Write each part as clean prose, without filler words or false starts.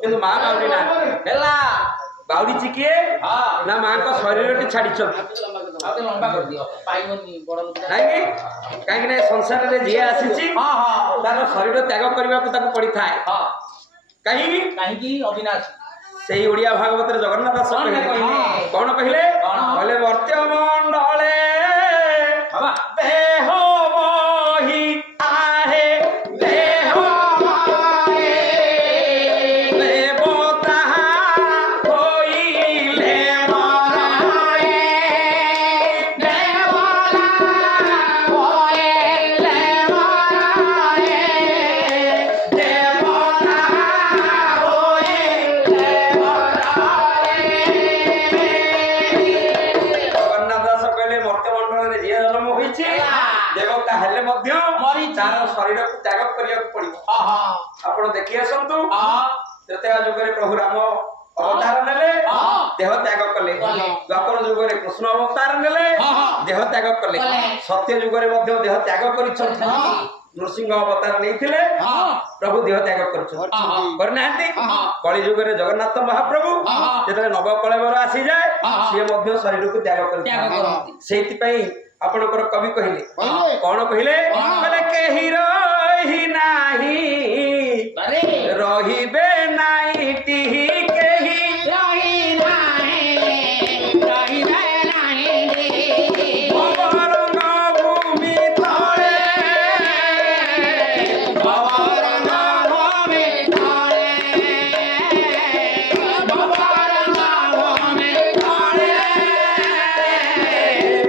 କିନ୍ତୁ ମା ବାଉଡ଼ି ନା ହେଲା ବାଉଡ଼ିଛି କିଏ ନା ମାଙ୍କ ଶରୀରଟି ଛାଡ଼ିଛନ୍ତି କାହିଁକି ନା ସଂସାରରେ ଯିଏ ଆସିଛି ତାର ଶରୀର ତ୍ୟାଗ କରିବାକୁ ତାକୁ ପଡିଥାଏ କାହିଁକି ଅବିନାଶୀ ସେଇ ଓଡିଆ ଭାଗବତରେ ଜଗନ୍ନାଥ ଦାସ କହିଲେ କଣ କହିଲେ କହିଲେ ବର୍ତ୍ତ୍ୟମଣ୍ଡଳେ ଦେହ ବହି ଆହେ ଦେହ ଦେବତା ହୋଇଲେ ମରାଏ ଦେବତା ହୋଇଲେ ମରାଏ ଦେବତା ହୋଇଲେ ମରାଏ। ଜଗନ୍ନାଥ ଦାସ କହିଲେ ମର୍ତ୍ତ୍ୟମଣ୍ଡଳରେ ଯିଏ ଜନ୍ମ ହୋଇଛି ଦେବତା ହେଲେ ମଧ୍ୟ ତାର ଶରୀରକୁ ତ୍ୟାଗ କରିବାକୁ ପଡିବ। ଆପଣ ଦେଖି ଆସନ୍ତୁ ତ୍ରେତୟା ଯୁଗରେ ପ୍ରଭୁ ରାମ ଅବତାର ନେଲେ ଦେହ ତ୍ୟାଗ କଲେ ଦ୍ୱାପର ଯୁଗରେ କୃଷ୍ଣ ଅବତାର ନେଲେ ଦେହ ତ୍ୟାଗ କଲେ ସତ୍ୟ ଯୁଗରେ ମଧ୍ୟ ଦେହ ତ୍ୟାଗ କରିଛନ୍ତି ନୃସିଂହ ଅବତାର ନେଇଥିଲେ ପ୍ରଭୁ ଦେହ ତ୍ୟାଗ କରିଛନ୍ତି କରିନାହାନ୍ତି କଳି ଯୁଗରେ ଜଗନ୍ନାଥ ମହାପ୍ରଭୁ ଯେତେବେଳେ ନବକଳେବର ଆସିଯାଏ ସିଏ ମଧ୍ୟ ଶରୀରକୁ ତ୍ୟାଗ କରିଥାନ୍ତି ସେଇଥିପାଇଁ ଆପଣଙ୍କର କବି କହିଲେ କଣ କହିଲେ କହିଲେ କେହି ରହି ନାହିଁ ରହିବେ ନାହିଁ ଟିହି କେହି ଭବରଙ୍ଗ ଭୂମି ତଳେ ଭବରଙ୍ଗ ଭୂମି ତଳେ ଭବରଙ୍ଗ ଭୂମି ତଳେ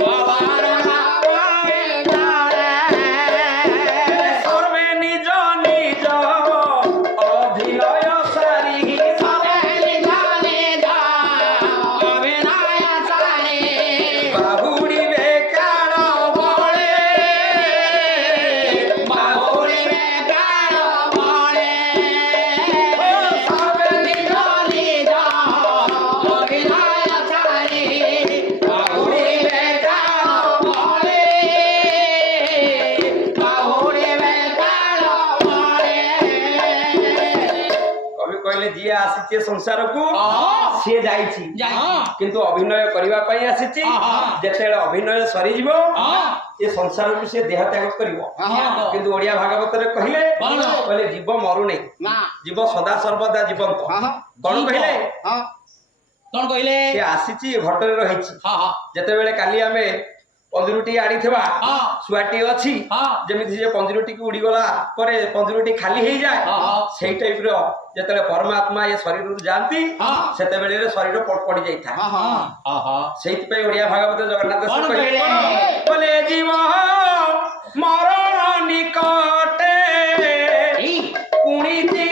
ଭବରଙ୍ଗ ଭୂମି ତଳେ ସର୍ବେ ନିଜ ନିଜ ଅଭିନୟ ସାରି ବାହୁଡ଼ିବେ କାଳ ବଳେ ବାହୁଡ଼ିବେ କାଳ ବଳେ ସର୍ବେ ନିଜ ନିଜ ଅଭିନୟ ସାରି ବାହୁଡ଼ିବେ କାଳ ବଳେ ବାହୁଡ଼ିବେ କାଳ ବଳେ। କବି କହିଲେ ଯିଏ ଆସିଛି ସଂସାରକୁ ସିଏ ଯାଇଛି କିନ୍ତୁ ଅଭିନୟ କରିବା ପାଇଁ ଆସିଛି ଯେତେବେଳେ ଅଭିନୟ ସରିଯିବ ଏ ସଂସାରକୁ ସିଏ ଦେହ ତ୍ୟାଗ କରିବ କିନ୍ତୁ ଓଡିଆ ଭାଗବତରେ କହିଲେ କହିଲେ ଜୀବ ମରୁନି ଜୀବ ସଦା ସର୍ବଦା ଜୀବନ୍ତ କଣ କହିଲେ ସିଏ ଆସିଛି ଘଟରେ ରହିଛି ଯେତେବେଳେ କାଲି ଆମେ ପଞ୍ଜୁରୁଟି ଆଣିଥିବା ଶୁଆଟି ଅଛି ଯେମିତି ସେ ପଞ୍ଜୁରୁଟିକୁ ଉଡିଗଲା ପରେ ପଞ୍ଜୁରୁଟି ଖାଲି ହେଇଯାଏ ସେଇ ଟାଇପର ଯେତେବେଳେ ପରମାତ୍ମା ଏ ଶରୀରରୁ ଯାଆନ୍ତି ସେତେବେଳେ ଶରୀର ପଡି ଯାଇଥାଏ ସେଇଥିପାଇଁ ଓଡିଆ ଭାଗବତ ଜଗନ୍ନାଥ କହିଲେ ଜୀବ ମରଣ ନିକଟେ ପୁଣିଛି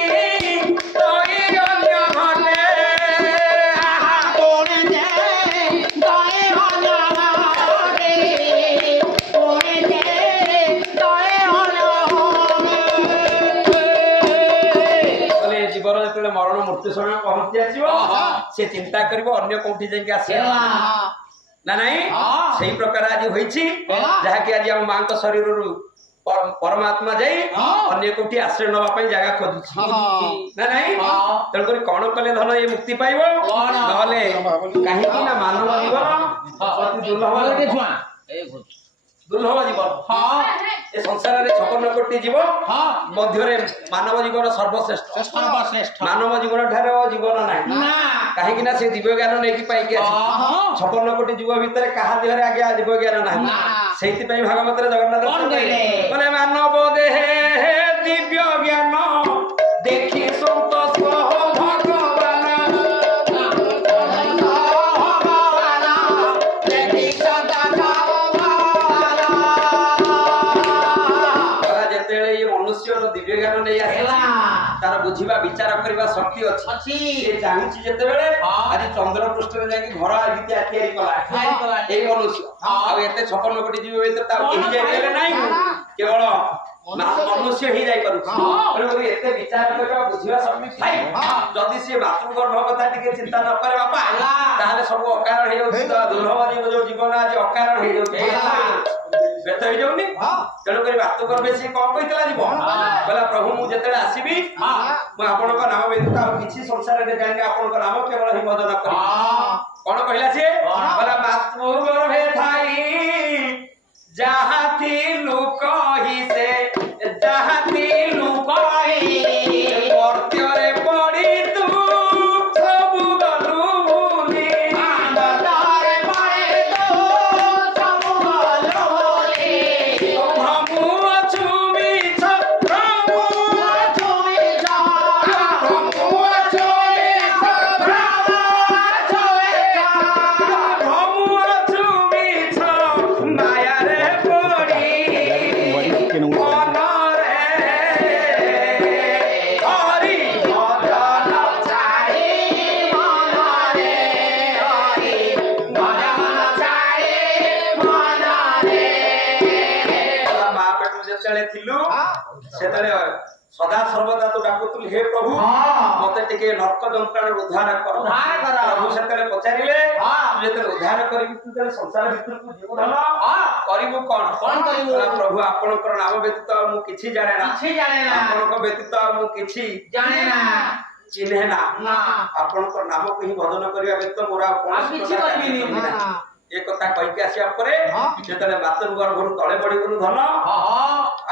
ଯେତେବେଳେ ମରଣ ମୃତ୍ୟୁ ସମୟ ପହଞ୍ଚି ଆସିବ ସେ ଚିନ୍ତା କରିବ ଅନ୍ୟ କୋଉଠି ଯାଇକି ଆସିବ ନା ନାଇଁ ସେଇ ପ୍ରକାର ଆଜି ହୋଇଛି ଯାହାକି ଆଜି ଆମ ମାଙ୍କ ଶରୀରରୁ ପରମାତ୍ମା ଯାଇ ଅନ୍ୟ କୋଉଠି ଆଶ୍ରୟ ନେବା ପାଇଁ ଜାଗା ଖୋଜୁଛି ନା ନାଇଁ ତେଣୁକରି କଣ କଲେ ଧନ ଏ ମୁକ୍ତି ପାଇବ ନହେଲେ କାହିଁକି ନା ମାନବ ଜୀବନ ଦୁର୍ଲଭ ଜୀବନ ଏ ସଂସାରରେ 56 କୋଟି ଜୀବ ମଧ୍ୟରେ ମାନବ ଜୀବନ ସର୍ବଶ୍ରେଷ୍ଠ ମାନବ ଜୀବନ ଠାରୁ ଜୀବନ ନାହିଁ କାହିଁକି ନା ସେ ଦିବ୍ୟ ଜ୍ଞାନ ନେଇକି ପାଇକି ଆସିଛି 56 କୋଟି ଜୀବ ଭିତରେ କାହା ଦେହରେ ଆଜ୍ଞା ଦିବ୍ୟ ଜ୍ଞାନ ନାହିଁ ସେଇଥିପାଇଁ ଭାଗବତରେ ଜଗନ୍ନାଥ କହିଲେ ମାନବ ଦେହେ ଦିବ୍ୟ ଜ୍ଞାନ ଦେଖି ସନ୍ତୋଷ ଦିବ୍ୟ ଜ୍ଞାନ ନେଇ ଆସିଲା ତାର ବୁଝିବା ବିଚାର କରିବା ଶକ୍ତି ଅଛି ସେ ଚାହୁଁଛି ଯେତେବେଳେ ଆଜି ଚନ୍ଦ୍ର ପୃଷ୍ଠରେ ଯାଇକି ଘର ତିଆରି କଲା ଏଇ ମନୁଷ୍ୟ ଆଉ ଏତେ 56 କୋଟି ଜୀବ ଭିତରେ ତାକୁ କେହି ଯାଇପାରିଲେ ନାହିଁ କେବଳ ମନୁଷ୍ୟ ହିଁ ଯାଇପାରୁଛି ତେଣୁକରି ଏତେ ବିଚାର କରିବା ବୁଝିବା ଶକ୍ତି ଥାଏ ଯଦି ସିଏ ମାତୃଗର୍ଭ କଥା ଟିକେ ଚିନ୍ତା ନ କରେ ବାପା ତାହେଲେ ସବୁ ଅକାରଣ ହେଇଯାଉଛି ଦୁର୍ଲଭ ଯୋଉ ଜୀବନ ଆଜି ଅକାରଣ ହେଇଯାଉଛି ବ୍ୟର୍ଥ ହେଇଯାଉନି ତେଣୁକରି ବାତୁକର ବେଶୀ କଣ କହିଥିଲା ଯିବ କହିଲା ପ୍ରଭୁ ମୁଁ ଯେତେବେଳେ ଆସିବି ମୁଁ ଆପଣଙ୍କ ନାମ ବ୍ୟତୀତ ଆଉ କିଛି ସଂସାରରେ ଜାଣିନି ଆପଣଙ୍କ ନାମ କେବଳ ହିଁ ଭଜନ କରିବି କଣ କହିଲା ସିଏ କହିଲା ବାତୁ ଗର୍ଭେ ଥାଇ ଯାହା ଥିଲୁ କହି ସେ ଯାହା ଥିଲୁ କହି ମର୍ତ୍ତ୍ୟରେ ପଡ଼ି ତୁ ସବୁ ଗଲୁ ଭୁଲି ଭ୍ରମୁ ଅଛୁ ମିଛ ଭ୍ରମୁ ଅଛୁ ମିଛ ମାୟାରେ ପଡ଼ି ସେତେବେଳେ ସଦା ସର୍ବଦା ତୁ ଡାକୁଥିଲୁ ହେ ପ୍ରଭୁ ମତେ ଟିକେ ନର୍କ ଯନ୍ତ୍ରଣାରୁ ଉଦ୍ଧାର କର ପ୍ରଭୁ ସେତେବେଳେ ପଚାରିଲେ ତୁ ଯେତେବେଳେ ଉଦ୍ଧାର କରିବି ତୁ ତେବେ ସଂସାର ଭିତରକୁ ଯିବୁ ଧନ କରିବୁ କଣ ପ୍ରଭୁ ଆପଣଙ୍କର ନାମ ବ୍ୟତୀତ ଆଉ ମୁଁ କିଛି ଜାଣେ ନା ଆପଣଙ୍କ ବ୍ୟତୀତ ଆଉ ମୁଁ କିଛି ଜାଣେ ନା ଚିହ୍ନେ ନା ଆପଣଙ୍କର ନାମକୁ ହିଁ ଭଜନ କରିବା ବ୍ୟତୀତ ମୋର ଆଉ କୌଣସି ଏ କଥା କହିକି ଆସିବା ପରେ ଯେତେବେଳେ ବାତରୁ ଗର୍ଭରୁ ତଳେ ପଡିଗଲୁ ଧନ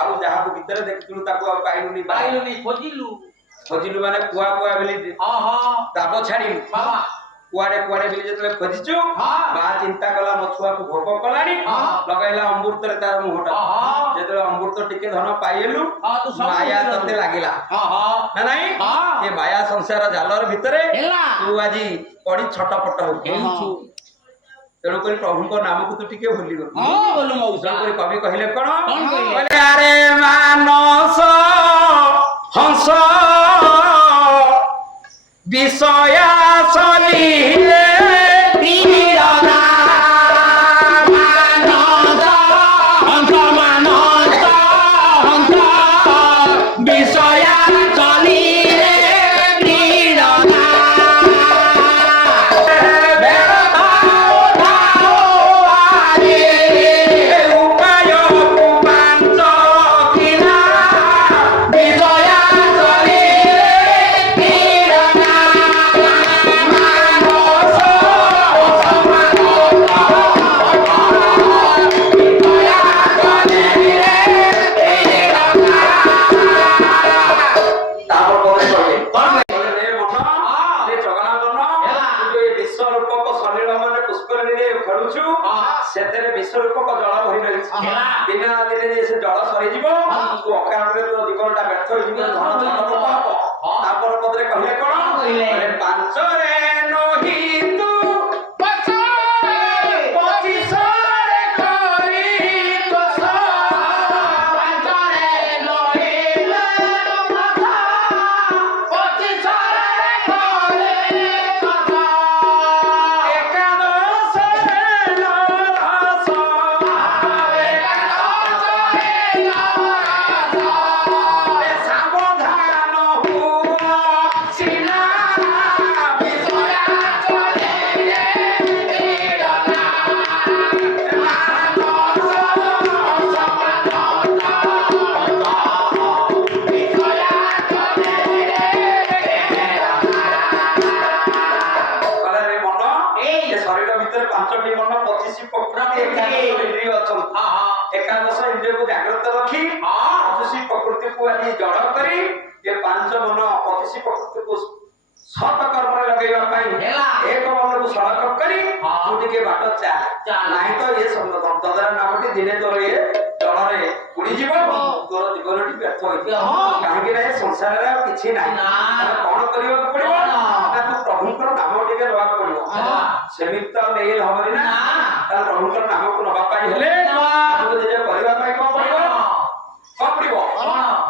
ଆଉ ଯାହାକୁ ଭିତରେ ଦେଖିଥିଲୁ ତାକୁ ଆଉ ପାଇଲୁନି ଖୋଜିଲୁ ମାନେ କୁଆ ବୋଲି ଦାବ ଛାଡିଲୁ କୁଆଡେ ବୋଲି ଯେତେବେଳେ ଖୋଜିଛୁ ମା ଚିନ୍ତା କଲା ମୋ ଛୁଆକୁ ଭୋକ କଲାଣି ଲଗାଇଲା ଅମୃତରେ ତାର ମୁହଁଟା ଯେତେବେଳେ ଅମୃତ ଟିକେ ଧନ ପାଇଲୁ ମାୟା ତତେ ଲାଗିଲା ନା ନାଇଁ ଏ ମାୟା ସଂସାର ଜାଲର ଭିତରେ ତୁ ଆଜି ପଡି ଛଟପଟ ହଉଛୁ ତେଣୁକରି ପ୍ରଭୁଙ୍କ ନାମକୁ ତୁ ଟିକେ ଭୁଲିଗଲୁ ତେଣୁକରି କବି କହିଲେ କଣ ଆରେ ମାନସ ହଂସ ବିଷୟା ସଲିଲେ ସେଥିରେ ବିଶ୍ୱରୂପକ ଜଳ ଭରି ରହିଛି ଦିନେ ନା ଦିନେ ସେ ଜଳ ସରିଯିବ ତୁ ଅକାରଣରେ ତୋ ଜୀବନଟା ବ୍ୟର୍ଥ ହେଇଯିବ ଧନ ଛଟପଟ ହବ ତାପର ପଦରେ କହିଲେ କଣ ପାଞ୍ଚରେ ନହି ତୁ ପଚିଶରେ କରି ଦୋଷ ପାଞ୍ଚରେ ନହିଲେ ପଚିଶରେ କରି ଦୋଷ ଏକାଦଶରେ एकादश इंद्रिय को जागृत रखी पचिशी प्रकृति को आदि जड़ करी ये पांच मन पचिशी प्रकृति को सत कर्म लगेगा एक मन को सड़क करी तू टिके बाट चा नहीं तो ये ददरा नामटी दिने तोर ये जल रे उड़ी जीव तोर जीवन टी व्यर्थ होइछ काहेकि रे संसार रे किछि नाही कोन करियो पड़िबो ना तू प्रभुकर नाम टिके लवा पड़िबो सेमित नहीं हबरी ना ता प्रभुकर नाम को लवा पाई हेले तू जे करबा पाई को पड़िबो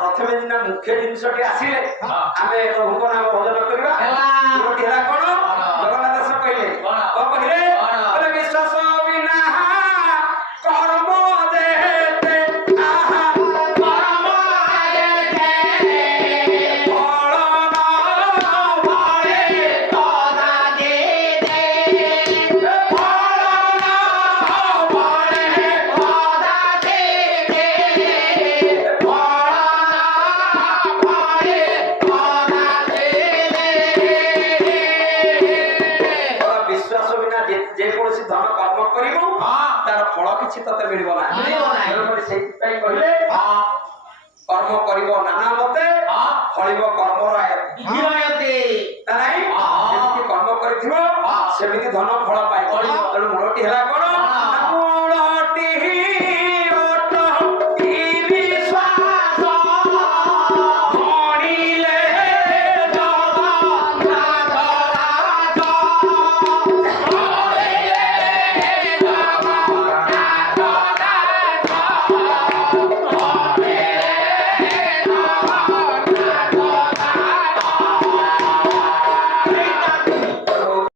प्रथमे दिन मुख्य जिनिसटी आसीले आमे प्रभुकर नाम भजन करबा तू ठेला कोन जगन्नाथ दास कहले को कहले बोले विश्वास बिना कर्म देते आहा कर्म देते फल न भले कदा दे फल न भले कदा दे କରିବୁ ତାର ଫଳ କିଛି ତତେ ମିଳିବ ନାହିଁ। ତେଣୁକରି ସେଇଥିପାଇଁ କହିଲେ କର୍ମ କରିବ ନାନା ମତେ ଫଳିବ କର୍ମର ଆୟତି ନାଇଁ। ଯେମିତି କର୍ମ କରିଥିବ ସେମିତି ଧନ ଫଳ ପାଇବ। ତେଣୁ ମୂଳଟି ହେଲା କଣ?